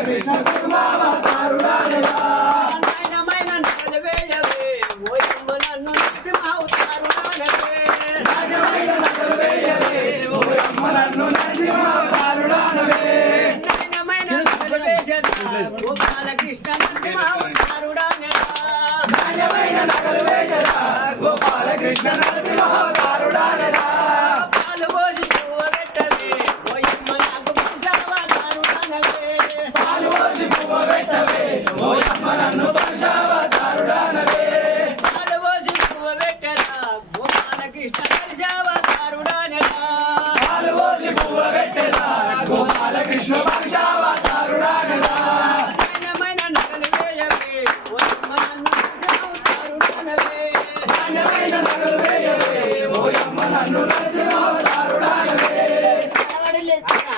కృష్ణ కుర్మావతారుడానగా నాయనమైన నగలు వేయవే ఓయమ్మ నన్ను నరసింహావతారుడానవే నాయనమైన నగలు వేయవే ఓయమ్మ నన్ను నరసింహావతారుడానవే నాయనమైన నగలు వేయదా గోపాలకృష్ణ నరసింహావతారుడానగా నాయనమైన నగలు వేయదా గోపాలకృష్ణ నరసింహావతారుడానగా పాలు పోసి పువ్వు పెట్టవే ఓయమ్మ నాకు పంచావతారుడానవే పాలు పోసి పువ్వు పెట్టవే ఓయమ్మ నన్ను పంచావతారుడానవే పాలు పోసి పువ్వు పెట్టదా గోపాలకృష్ణ నరసింహావతారుడానగా పాలు పోసి పువ్వు పెట్టదా గోపాలకృష్ణ పంచావతారుడానగా నాయనమైన నగలు వేయవే ఓయమ్మ నన్ను నరసింహావతారుడానవే నాయనమైన నగలు వేయవే ఓయమ్మ నన్ను